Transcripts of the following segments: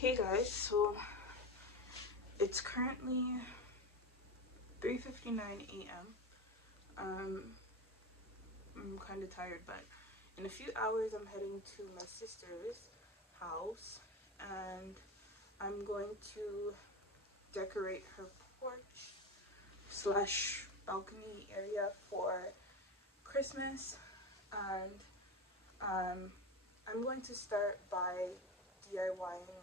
Hey guys, so it's currently 3:59 a.m. I'm kind of tired, but in a few hours I'm heading to my sister's house and I'm going to decorate her porch slash balcony area for Christmas. And I'm going to start by DIYing a wreath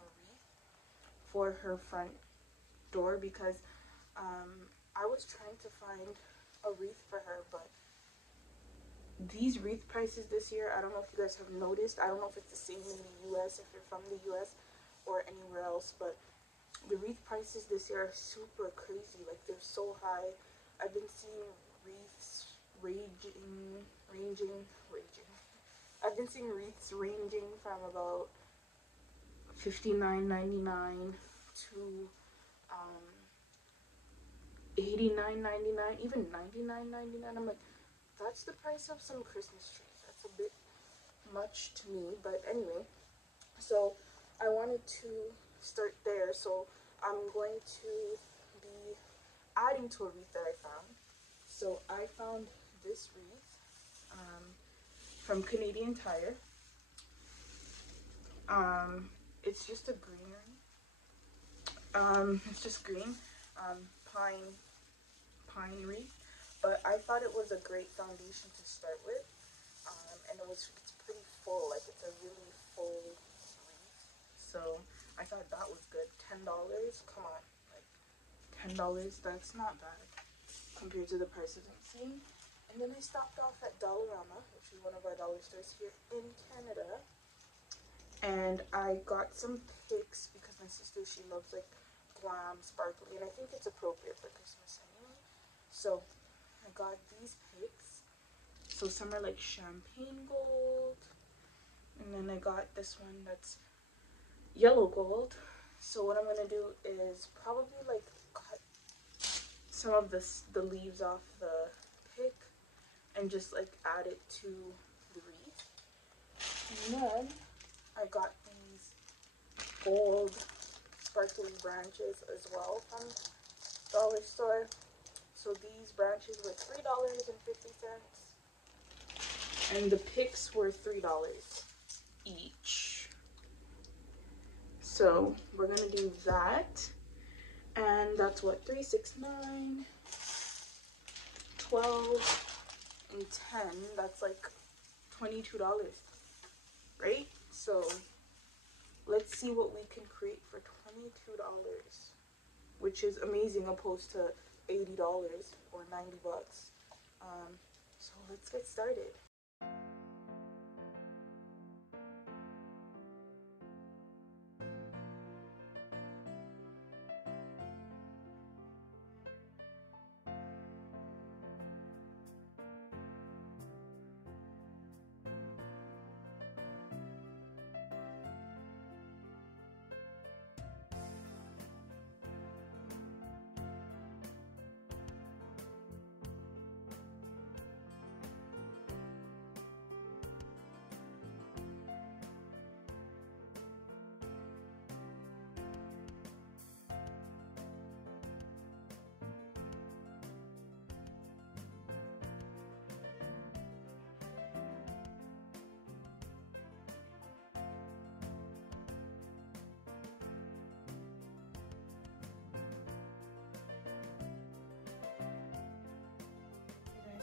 for her front door because I was trying to find a wreath for her, but these wreath prices this year, I don't know if you guys have noticed. I don't know if it's the same in the US, if you're from the US or anywhere else, but the wreath prices this year are super crazy. Like, they're so high. I've been seeing wreaths ranging. I've been seeing wreaths ranging from about $59.99 to $89.99, even $99.99. I'm like, that's the price of some Christmas trees. That's a bit much to me, but anyway. So I wanted to start there. So I'm going to be adding to a wreath that I found. So I found this wreath from Canadian Tire. It's just a greenery. It's just green, pine wreath. But I thought it was a great foundation to start with, and it's pretty full. Like, it's a really full wreath. So I thought that was good. $10. Come on, like $10. That's not bad compared to the prices I'm seeing. And then I stopped off at DOLLARAMA, which is one of our dollar stores here in Canada. And I got some picks because my sister, she loves like glam, sparkly, and I think it's appropriate for Christmas anyway. So I got these picks. So some are like champagne gold, and then I got this one that's yellow gold. So what I'm gonna do is probably like cut some of the leaves off the pick and just like add it to the wreath. And then I got these gold sparkly branches as well from dollar store. So these branches were $3.50 and the picks were $3 each. So we're gonna do that, and that's what, 3, 6, 9, 12, and 10. That's like $22, right? So let's see what we can create for $22, which is amazing opposed to $80 or $90. So let's get started.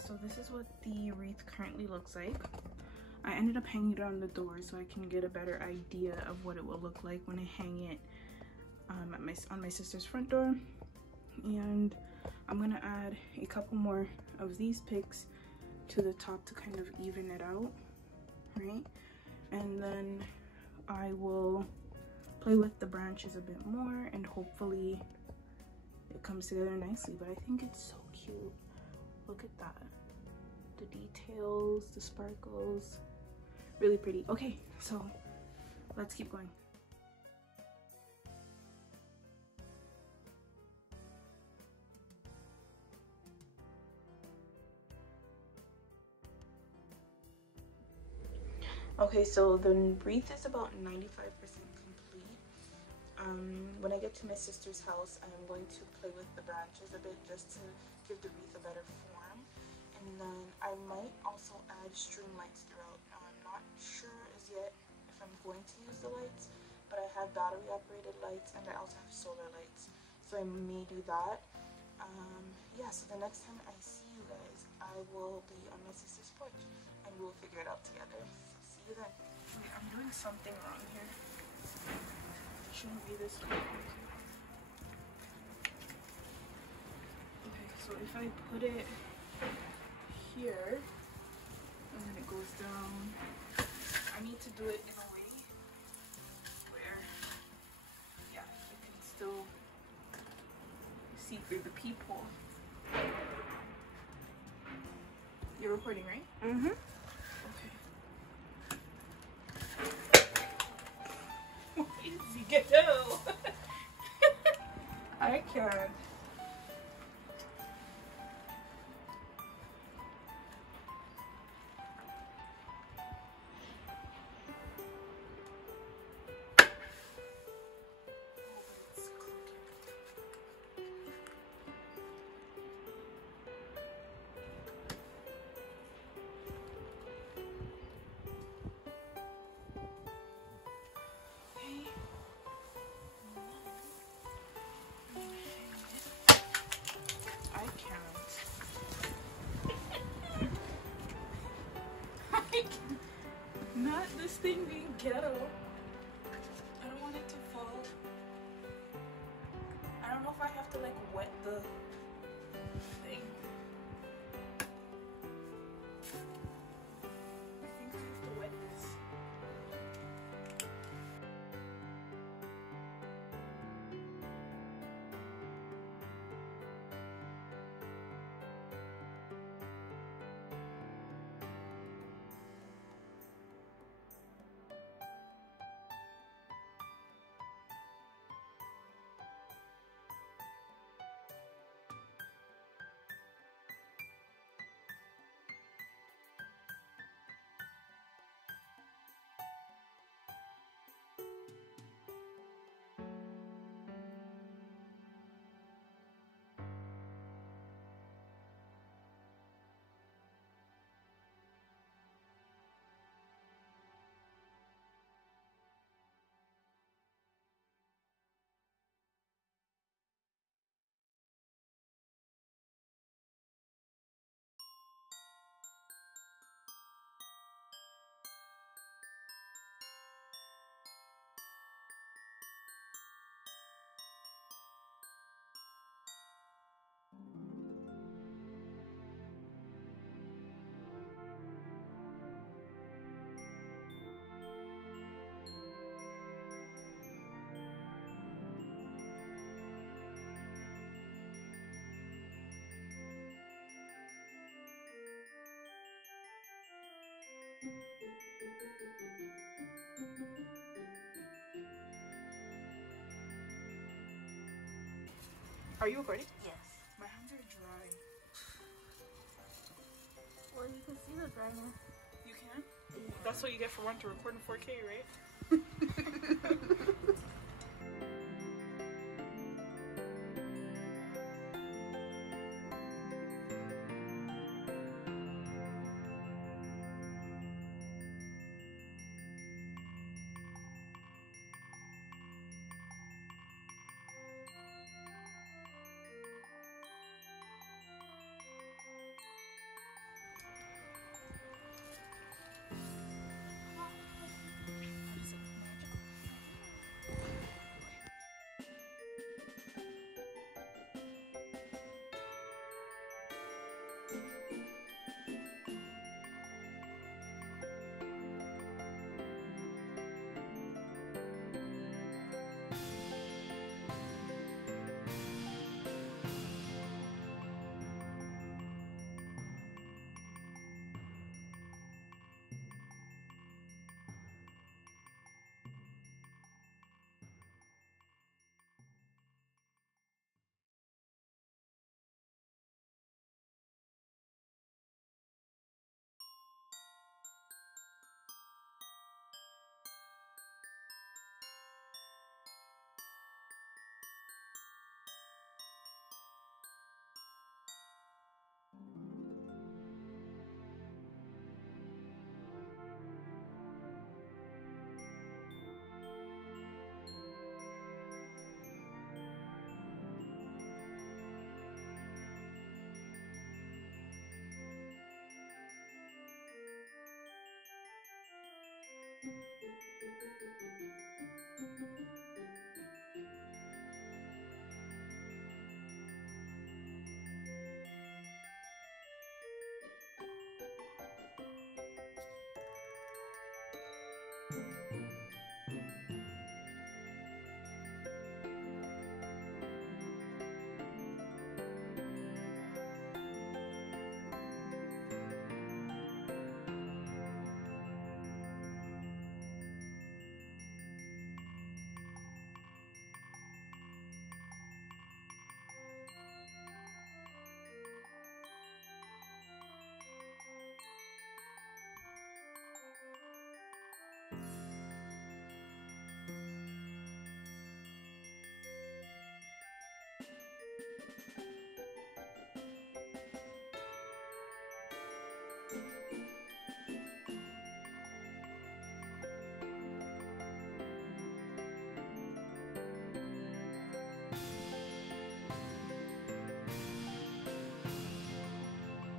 So this is what the wreath currently looks like. I ended up hanging it on the door so I can get a better idea of what it will look like when I hang it on my sister's front door. And I'm gonna add a couple more of these picks to the top to kind of even it out, right? And then I will play with the branches a bit more and hopefully it comes together nicely. But I think it's so cute. Look at that. The details, the sparkles, really pretty. Okay, so let's keep going. Okay, so the wreath is about 95% complete. When I get to my sister's house, I'm going to play with the branches a bit just to give the wreath a better form. And then I might also add string lights throughout. Now I'm not sure as yet if I'm going to use the lights, but I have battery operated lights and I also have solar lights. So I may do that. Yeah, so the next time I see you guys, I will be on my sister's porch and we'll figure it out together. So see you then. Wait, I'm doing something wrong here. Shouldn't be this way. Okay, so if I put it here and then it goes down, I need to do it in a way where, yeah, you can still see through the peephole. You're recording, right? Mm-hmm. Easy, get out. I can't. Not this thing being ghetto. I don't want it to fall. I don't know if I have to like wet the thing. I think I have to wet this. Are you recording? Yes. My hands are dry. Well, you can see the dryness. You can? Yeah. That's what you get for wanting to record in 4K, right?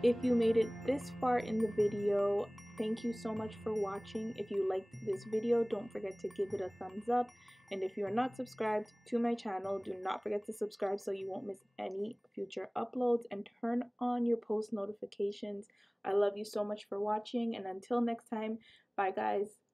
If you made it this far in the video, thank you so much for watching. If you liked this video, don't forget to give it a thumbs up. And if you're not subscribed to my channel, do not forget to subscribe so you won't miss any future uploads, and turn on your post notifications. I love you so much for watching, and until next time, bye guys.